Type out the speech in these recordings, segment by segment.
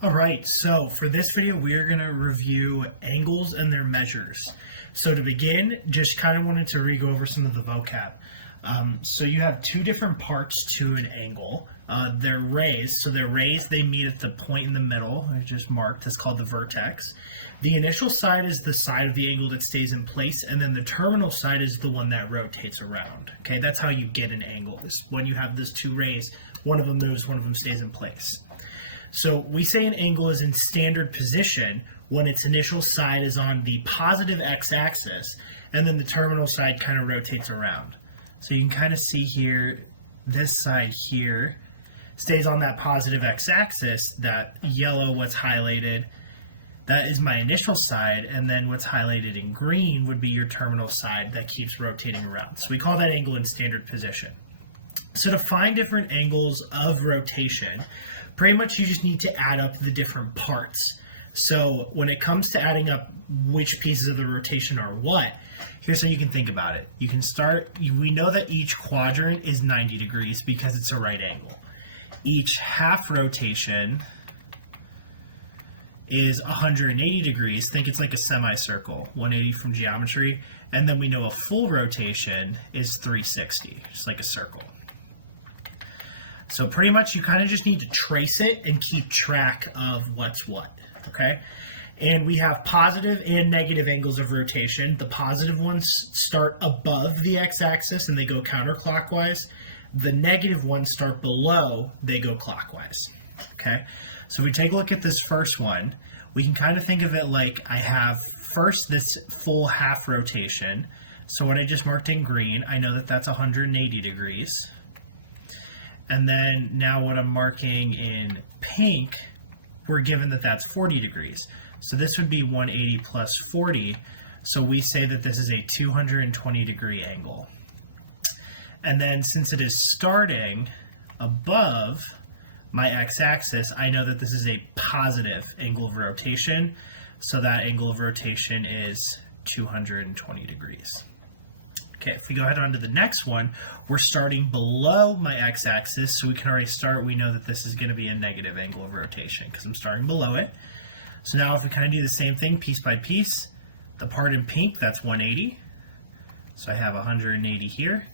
Alright, so for this video we are going to review angles and their measures. So to begin, just kind of wanted to re-go over some of the vocab. So you have two different parts to an angle. They're rays, so they're rays, they meet at the point in the middle, I just marked, it's called the vertex. The initial side is the side of the angle that stays in place, and then the terminal side is the one that rotates around. Okay, that's how you get an angle, is when you have those two rays, one of them moves, one of them stays in place. So we say an angle is in standard position when its initial side is on the positive x-axis, and then the terminal side kind of rotates around. So you can kind of see here, this side here stays on that positive x-axis, that yellow, what's highlighted, that is my initial side, and then what's highlighted in green would be your terminal side that keeps rotating around. So we call that angle in standard position. So to find different angles of rotation, pretty much you just need to add up the different parts. So when it comes to adding up which pieces of the rotation are what, here's how you can think about it. You can start, we know that each quadrant is 90 degrees because it's a right angle. Each half rotation is 180 degrees. Think it's like a semicircle, 180 from geometry. And then we know a full rotation is 360, just like a circle. So pretty much you kind of just need to trace it and keep track of what's what, okay? And we have positive and negative angles of rotation. The positive ones start above the x-axis and they go counterclockwise. The negative ones start below, they go clockwise, okay? So if we take a look at this first one, we can kind of think of it like I have first this full half rotation. So what I just marked in green, I know that that's 180 degrees. And then now what I'm marking in pink, we're given that that's 40 degrees. So this would be 180 plus 40. So we say that this is a 220 degree angle. And then since it is starting above my x-axis, I know that this is a positive angle of rotation. So that angle of rotation is 220 degrees. Okay, if we go ahead on to the next one, we're starting below my x-axis, so we can already start, we know that this is going to be a negative angle of rotation because I'm starting below it. So now if we kind of do the same thing piece by piece, the part in pink, that's 180. So I have 180 here.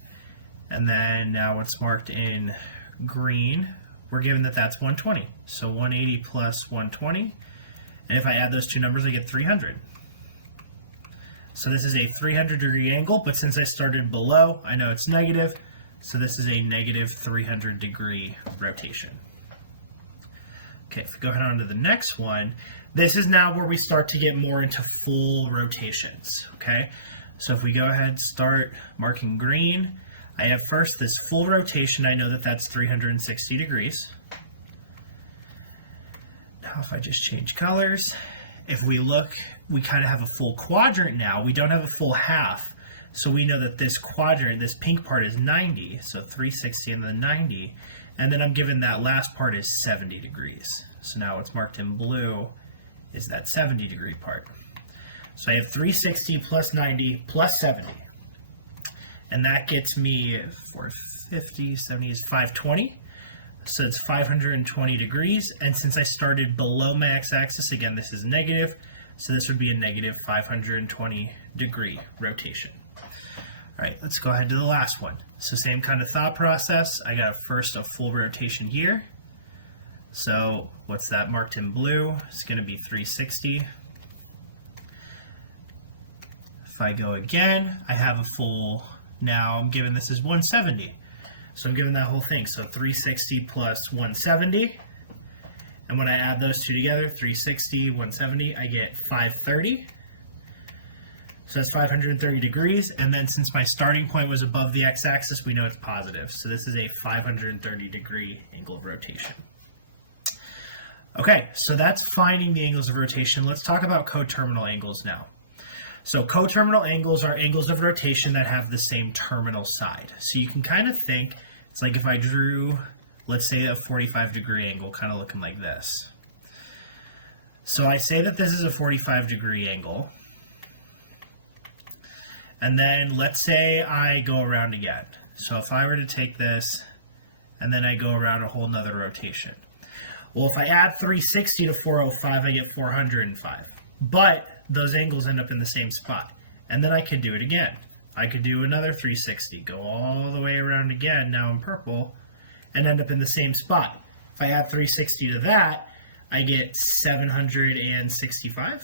And then now what's marked in green, we're given that that's 120. So 180 plus 120. And if I add those two numbers, I get 300. So this is a 300 degree angle, but since I started below, I know it's negative, so this is a negative 300 degree rotation. Okay, if we go ahead on to the next one, this is now where we start to get more into full rotations, okay? So if we go ahead and start marking green, I have first this full rotation, I know that that's 360 degrees. Now if I just change colors, if we look, we kind of have a full quadrant now. We don't have a full half. So we know that this quadrant, this pink part is 90. So 360 and then 90. And then I'm given that last part is 70 degrees. So now what's marked in blue is that 70 degree part. So I have 360 plus 90 plus 70. And that gets me 450, 70 is 520. So it's 520 degrees, and since I started below my x-axis, again, this is negative, so this would be a negative 520 degree rotation. All right, let's go ahead to the last one. So same kind of thought process. I got first a full rotation here. So what's that marked in blue? It's going to be 360. If I go again, I have a full, now I'm given this is 170. So I'm given that whole thing, so 360 plus 170, and when I add those two together, 360, 170, I get 530. So that's 530 degrees, and then since my starting point was above the x-axis, we know it's positive. So this is a 530 degree angle of rotation. Okay, so that's finding the angles of rotation. Let's talk about coterminal angles now. So coterminal angles are angles of rotation that have the same terminal side. So you can kind of think, it's like if I drew, let's say a 45 degree angle, kind of looking like this. So I say that this is a 45 degree angle. And then let's say I go around again. So if I were to take this, and then I go around a whole nother rotation. Well, if I add 360 to 405, I get 405. But those angles end up in the same spot. And then I could do it again. I could do another 360, go all the way around again, now in purple, and end up in the same spot. If I add 360 to that, I get 765.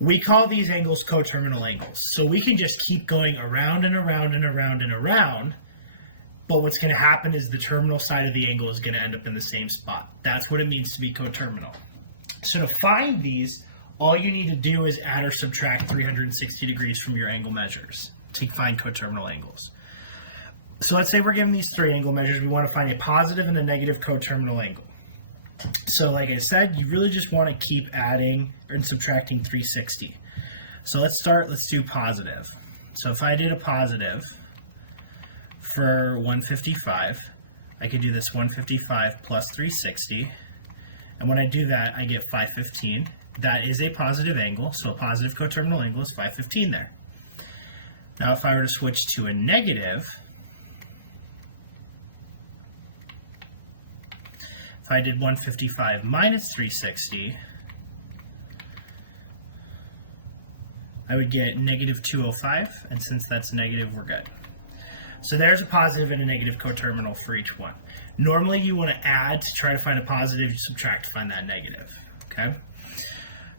We call these angles coterminal angles. So we can just keep going around and around and around and around, but what's going to happen is the terminal side of the angle is going to end up in the same spot. That's what it means to be coterminal. So to find these, all you need to do is add or subtract 360 degrees from your angle measures to find coterminal angles. So let's say we're given these three angle measures. We want to find a positive and a negative coterminal angle. So like I said, you really just want to keep adding and subtracting 360. So let's do positive. So if I did a positive for 155, I could do this 155 plus 360. And when I do that, I get 515. That is a positive angle, so a positive coterminal angle is 515 there. Now if I were to switch to a negative, if I did 155 minus 360, I would get negative 205, and since that's negative, we're good. So there's a positive and a negative coterminal for each one. Normally you want to add to try to find a positive, you subtract to find that negative, okay?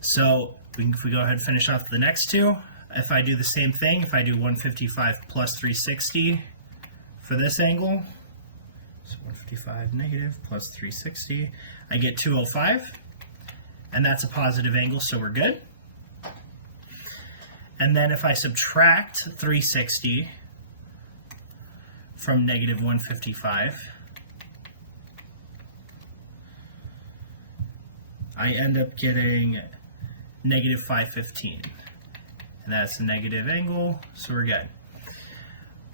So if we go ahead and finish off the next two, if I do the same thing, if I do 155 plus 360 for this angle, so 155 negative plus 360, I get 205, and that's a positive angle, so we're good. And then if I subtract 360 from negative 155, I end up getting negative 515, and that's a negative angle, so we're good.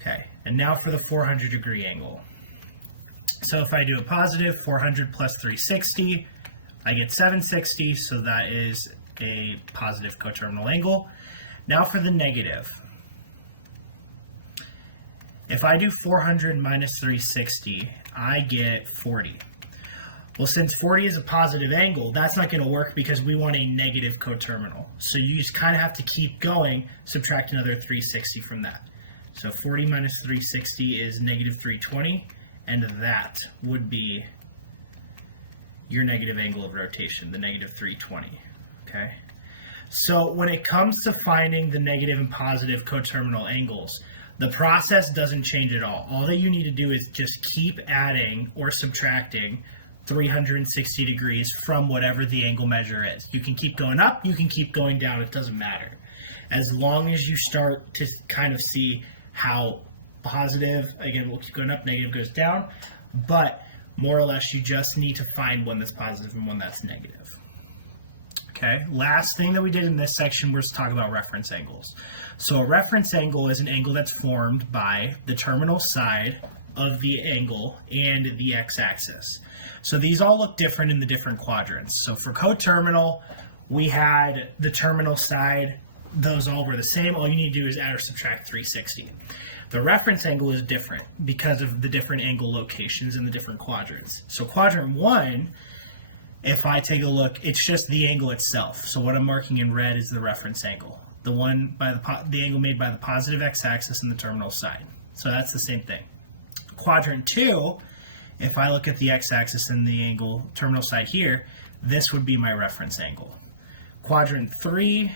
Okay, and now for the 400 degree angle. So if I do a positive 400 plus 360, I get 760, so that is a positive coterminal angle. Now for the negative. If I do 400 minus 360, I get 40. Well, since 40 is a positive angle, that's not going to work because we want a negative coterminal. So you just kind of have to keep going, subtract another 360 from that. So 40 minus 360 is negative 320, and that would be your negative angle of rotation, the negative 320, okay? So when it comes to finding the negative and positive coterminal angles, the process doesn't change at all. All that you need to do is just keep adding or subtracting 360 degrees from whatever the angle measure is. You can keep going up, you can keep going down, it doesn't matter. As long as you start to kind of see how positive, again, we'll keep going up, negative goes down, but more or less you just need to find one that's positive and one that's negative. Okay, last thing that we did in this section was talk about reference angles. So a reference angle is an angle that's formed by the terminal side of the angle and the x-axis. So these all look different in the different quadrants. So for coterminal, we had the terminal side, those all were the same. All you need to do is add or subtract 360. The reference angle is different because of the different angle locations in the different quadrants. So quadrant 1, if I take a look, it's just the angle itself. So what I'm marking in red is the reference angle, the one by the angle made by the positive x-axis and the terminal side. So that's the same thing. Quadrant 2, if I look at the x-axis and the angle terminal side here, this would be my reference angle. Quadrant 3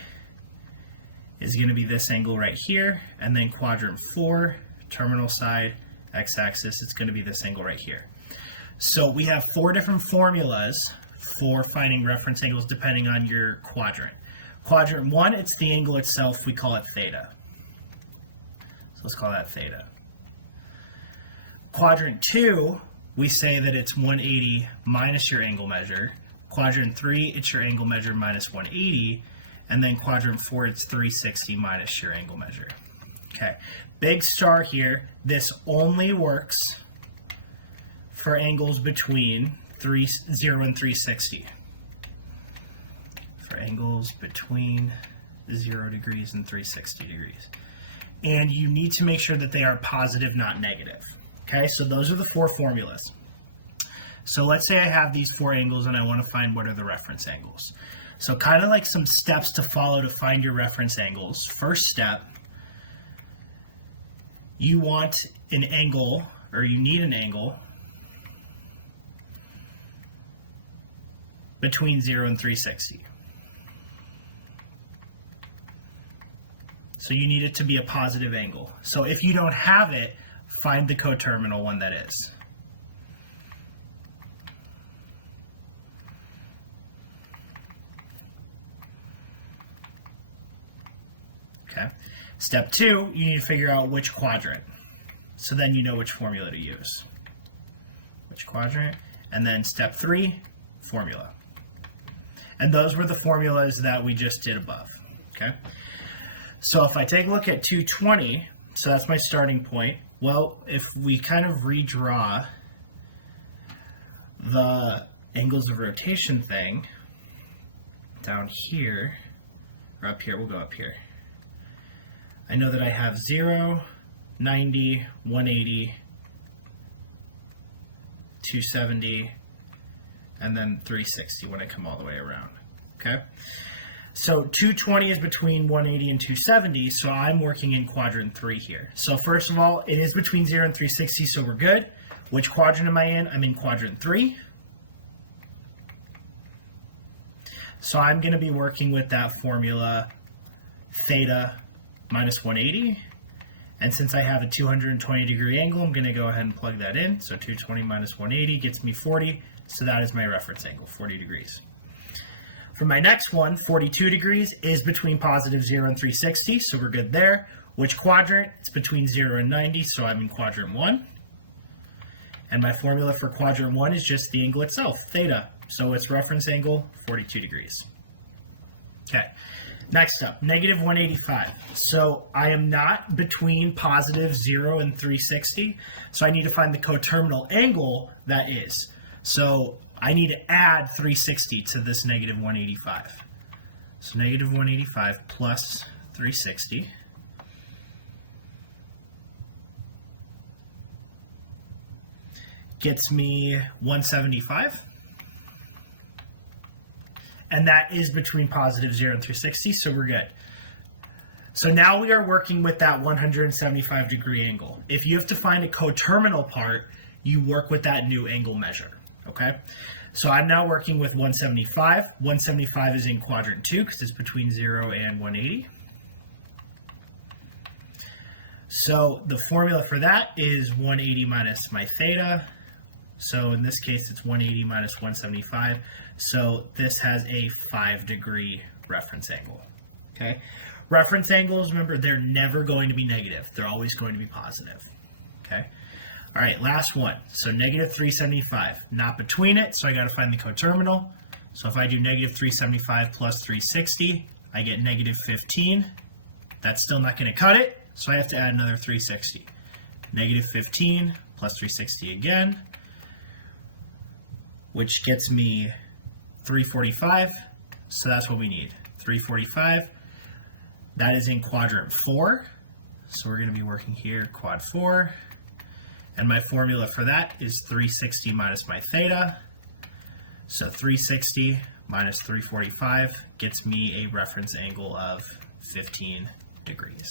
is going to be this angle right here, and then quadrant 4, terminal side, x-axis, it's going to be this angle right here. So we have 4 different formulas for finding reference angles depending on your quadrant. Quadrant 1, it's the angle itself, we call it theta. So let's call that theta. Quadrant 2, we say that it's 180 minus your angle measure. Quadrant 3, it's your angle measure minus 180. And then quadrant 4, it's 360 minus your angle measure. Okay, big star here. This only works for angles between 0 and 360. For angles between 0 degrees and 360 degrees. And you need to make sure that they are positive, not negative. Okay, so those are the 4 formulas. So let's say I have these 4 angles and I want to find what are the reference angles. So kind of like some steps to follow to find your reference angles. First step, you want an angle, or you need an angle between 0 and 360. So you need it to be a positive angle. So if you don't have it, find the coterminal one that is. Okay. Step 2, you need to figure out which quadrant. So then you know which formula to use. Which quadrant? And then step 3, formula. And those were the formulas that we just did above. Okay. So if I take a look at 220, so that's my starting point. Well, if we kind of redraw the angles of rotation thing down here, or up here, we'll go up here. I know that I have 0, 90, 180, 270, and then 360 when I come all the way around. Okay? So 220 is between 180 and 270, so I'm working in quadrant 3 here. So first of all, it is between 0 and 360, so we're good. Which quadrant am I in? I'm in quadrant 3. So I'm going to be working with that formula theta minus 180. And since I have a 220 degree angle, I'm going to go ahead and plug that in. So 220 minus 180 gets me 40. So that is my reference angle, 40 degrees. For my next one, 42 degrees is between positive 0 and 360, so we're good there. Which quadrant? It's between 0 and 90, so I'm in quadrant 1. And my formula for quadrant 1 is just the angle itself, theta. So it's reference angle, 42 degrees. Okay, next up, negative 185. So I am not between positive 0 and 360, so I need to find the coterminal angle that is. So I need to add 360 to this negative 185. So negative 185 plus 360 gets me 175. And that is between positive 0 and 360, so we're good. So now we are working with that 175 degree angle. If you have to find a coterminal part, you work with that new angle measure. Okay, so I'm now working with 175. 175 is in quadrant 2 because it's between 0 and 180. So the formula for that is 180 minus my theta. So in this case, it's 180 minus 175. So this has a 5 degree reference angle. Okay, reference angles, remember, they're never going to be negative. They're always going to be positive. Okay. All right, last one. So negative 375, not between it, so I got to find the coterminal. So if I do negative 375 plus 360, I get negative 15. That's still not going to cut it, so I have to add another 360. Negative 15 plus 360 again, which gets me 345. So that's what we need, 345. That is in quadrant 4. So we're going to be working here, quad 4. And my formula for that is 360 minus my theta. So 360 minus 345 gets me a reference angle of 15 degrees.